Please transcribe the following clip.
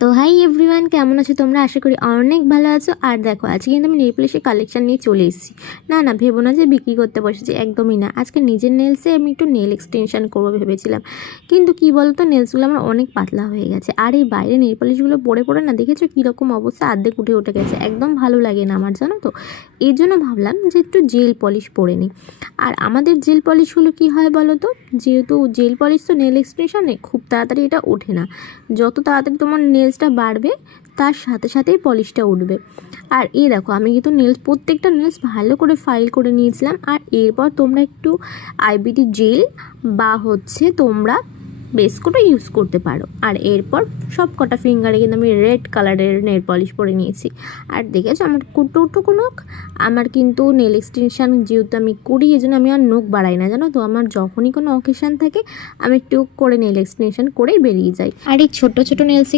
তো hi everyone, কেমন আছো তোমরা? আশা করি অনেক ভালো আছো। আর দেখো, আজকে কিন্তু আমি নেল পলিশের কালেকশন নিয়ে চলে এসেছি। না ভেবো না যে বিক্রি করতে বসেছি, একদমই না। আজকে নিজের নেলসে আমি একটু নেল এক্সটেনশন করবো ভেবেছিলাম, কিন্তু কি বলতো, নেলসগুলো আমার অনেক পাতলা হয়ে গেছে। আর এই বাইরে নেল পলিশগুলো পরে পরে না, দেখেছো কীরকম অবস্থা, অর্ধেক উঠে গেছে। একদম ভালো লাগে না আমার, জানো তো। এই জন্য ভাবলাম যে একটু জেল পলিশ পরে নিই। আর আমাদের জেল পলিশগুলো কী হয় বলো তো, যেহেতু জেল পলিশ তো নেল এক্সটেনশনে খুব তাড়াতাড়ি এটা ওঠে না। যত তাড়াতাড়ি তোমার নেলসটা বাড়বে, তার সাথে সাথেই পলিশটা উঠবে। আর এই দেখো, আমি কিন্তু প্রত্যেকটা নেলস ভালো করে ফাইল করে নিয়েছিলাম। আর এরপর তোমরা একটু আইবিডি জেল বা তোমরা বেসকোটও ইউজ করতে পারো। আর এরপর সব কটা ফিঙ্গারে কিন্তু আমি রেড কালারের নেল পলিশ পরে নিয়েছি। আর দেখেছো আমার কুটুটুকু নখ, আমার কিন্তু নেল এক্সটেনশন যেহেতু আমি করি, এই জন্য আমি আর নখ বাড়াই না, জানো তো। আমার যখনই কোনো অকেশান থাকে, আমি একটু করে নেল এক্সটেনশন করেই বেরিয়ে যাই। আর এই ছোটো ছোটো নেলসে